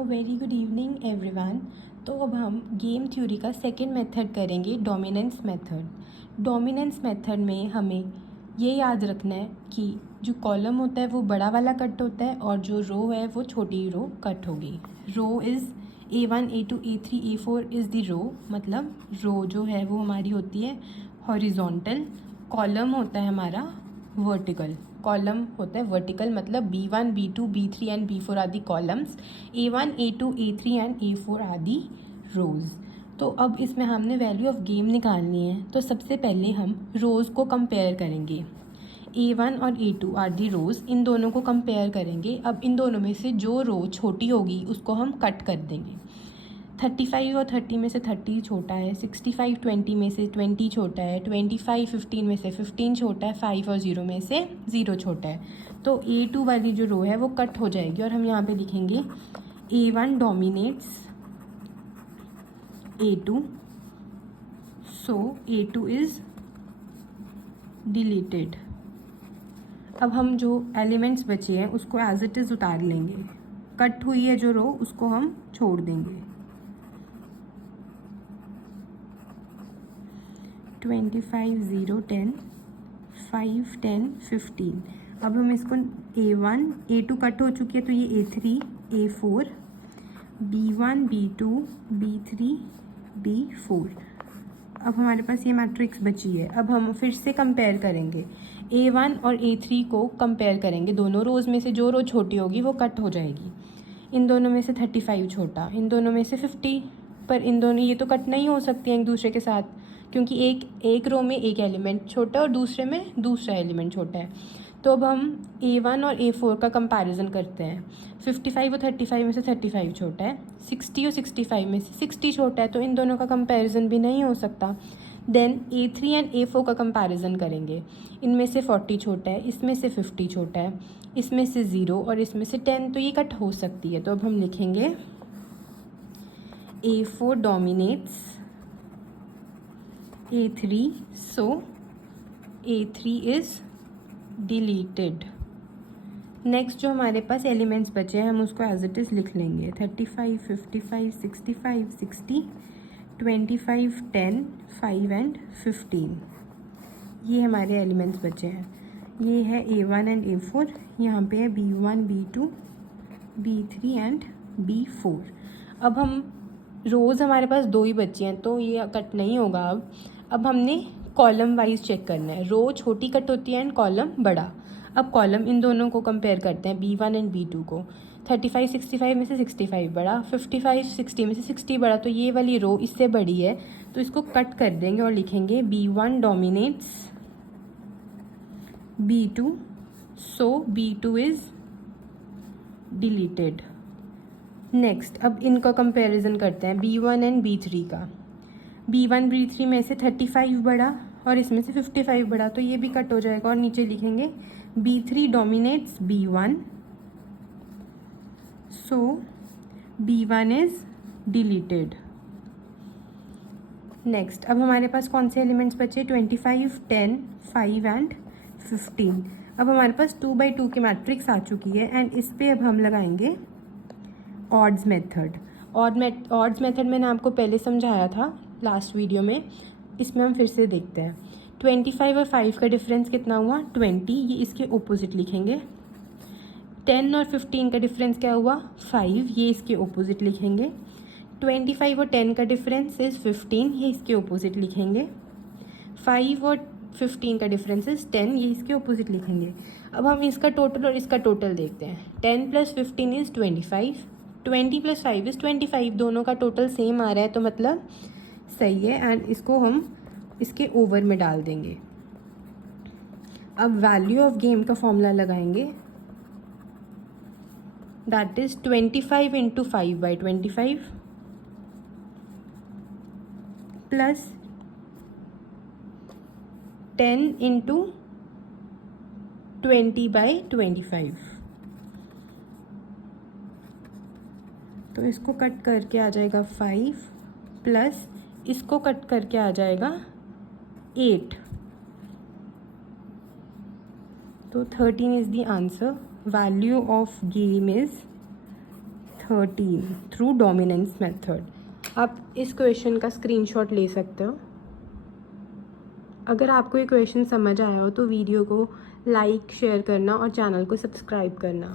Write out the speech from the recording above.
A very good evening everyone. तो अब हम गेम थ्योरी का सेकंड मेथड करेंगे, डोमिनेंस मेथड। डोमिनेंस मेथड में हमें ये याद रखना है कि जो कॉलम होता है वो बड़ा वाला कट होता है और जो रो है वो छोटी रो कट होगी। Row is A1 A2 A3 A4 is the row, मतलब रो जो है वो हमारी होती है हॉरिजॉन्टल, कॉलम होता है हमारा वर्टिकल। कॉलम होता है वर्टिकल, मतलब B1 B2 B3 and B4 are the columns, A1 A2 A3 and A4 are the rows. तो अब इसमें हमने वैल्यू ऑफ गेम निकालनी है। तो सबसे पहले हम रोज़ को कंपेयर करेंगे। A1 और A2 आर दी रोज़, इन दोनों को कंपेयर करेंगे। अब इन दोनों में से जो रो छोटी होगी उसको हम कट कर देंगे। 35 और 30 में से 30 छोटा है, 65 20 में से 20 छोटा है, 25 15 में से 15 छोटा है, 5 और 0 में से 0 छोटा है। तो A2 वाली जो रो है वो कट हो जाएगी और हम यहाँ पे लिखेंगे A1 dominates A2, so A2 is deleted. अब हम जो एलिमेंट्स बचे हैं उसको एज इट इज़ उतार लेंगे। कट हुई है जो रो उसको हम छोड़ देंगे। 25 0 10 5 10 15। अब हम इसको A1 A2 कट हो चुकी है तो ये A3 A4 B1 B2 B3 B4। अब हमारे पास ये मैट्रिक्स बची है। अब हम फिर से कंपेयर करेंगे, A1 और A3 को कंपेयर करेंगे। दोनों रोज़ में से जो रो छोटी होगी वो कट हो जाएगी। इन दोनों में से 35 छोटा, इन दोनों में से 50, पर इन दोनों ये तो कट नहीं हो सकती हैं एक दूसरे के साथ, क्योंकि एक रो में एक एलिमेंट छोटा है और दूसरे में दूसरा एलिमेंट छोटा है। तो अब हम A1 और A4 का कंपैरिजन करते हैं। 55 और 35 में से 35 छोटा है, 60 और 65 में से 60 छोटा है, तो इन दोनों का कंपैरिजन भी नहीं हो सकता। देन A3 एंड A4 का कंपैरिजन करेंगे। इनमें से 40 छोटा है, इसमें से 50 छोटा है, इसमें से 0 और इसमें से 10, तो ये कट हो सकती है। तो अब हम लिखेंगे A4 dominates A3, so A3 is deleted। Next जो हमारे पास एलिमेंट्स बचे हैं हम उसको एज इट इज़ लिख लेंगे। 35 55 65 60 25 10 5 एंड 15। ये हमारे एलिमेंट्स बचे हैं। ये है A1 एंड A4, यहाँ पे है B1 B2 B3 and B4। अब हम रोज़ हमारे पास 2 ही बची हैं तो ये कट नहीं होगा। अब हमने कॉलम वाइज चेक करना है। रो छोटी कट होती है एंड कॉलम बड़ा। अब कॉलम इन दोनों को कंपेयर करते हैं, B1 एंड B2 को। 35 65 में से 65 बड़ा, 55 60 में से 60 बड़ा, तो ये वाली रो इससे बड़ी है तो इसको कट कर देंगे और लिखेंगे B1 dominates B2, so B2 is deleted. Next अब इनका कंपैरिजन करते हैं, B1 एंड B3 का। B1 B3 में से 35 बड़ा और इसमें से 55 बड़ा, तो ये भी कट हो जाएगा और नीचे लिखेंगे B3 dominates B1, so B1 is deleted. Next अब हमारे पास कौन से एलिमेंट्स बचे? 25 10 5 एंड 15। अब हमारे पास 2x2 की मैट्रिक्स आ चुकी है एंड इस पर अब हम लगाएंगे ऑड्स मेथड। ऑड्स मेथड मैंने आपको पहले समझाया था लास्ट वीडियो में, इसमें हम फिर से देखते हैं। 25 और 5 का डिफरेंस कितना हुआ? 20, ये इसके ओपोजिट लिखेंगे। 10 और 15 का डिफरेंस क्या हुआ? 5, ये इसके ओपोजिट लिखेंगे। 25 और 10 का डिफरेंस इज़ 15, ये इसके ओपोजिट लिखेंगे। 5 और 15 का डिफरेंस इज़ 10, ये इसके ओपोजिट लिखेंगे। अब हम इसका टोटल और इसका टोटल देखते हैं। 10 + 15 इज़ 25, 20 + 5 इज़ 25। दोनों का टोटल सेम आ रहा है तो मतलब सही है एंड इसको हम इसके ओवर में डाल देंगे। अब वैल्यू ऑफ गेम का फॉर्मूला लगाएंगे, दैट इज़ 25 × 5/25 प्लस 10 × 20/25। तो इसको कट करके आ जाएगा 5 प्लस इसको कट करके आ जाएगा 8, तो 13 is the answer. Value of game is 13 through dominance method. आप इस क्वेश्चन का स्क्रीनशॉट ले सकते हो। अगर आपको ये क्वेश्चन समझ आया हो तो वीडियो को लाइक शेयर करना और चैनल को सब्सक्राइब करना।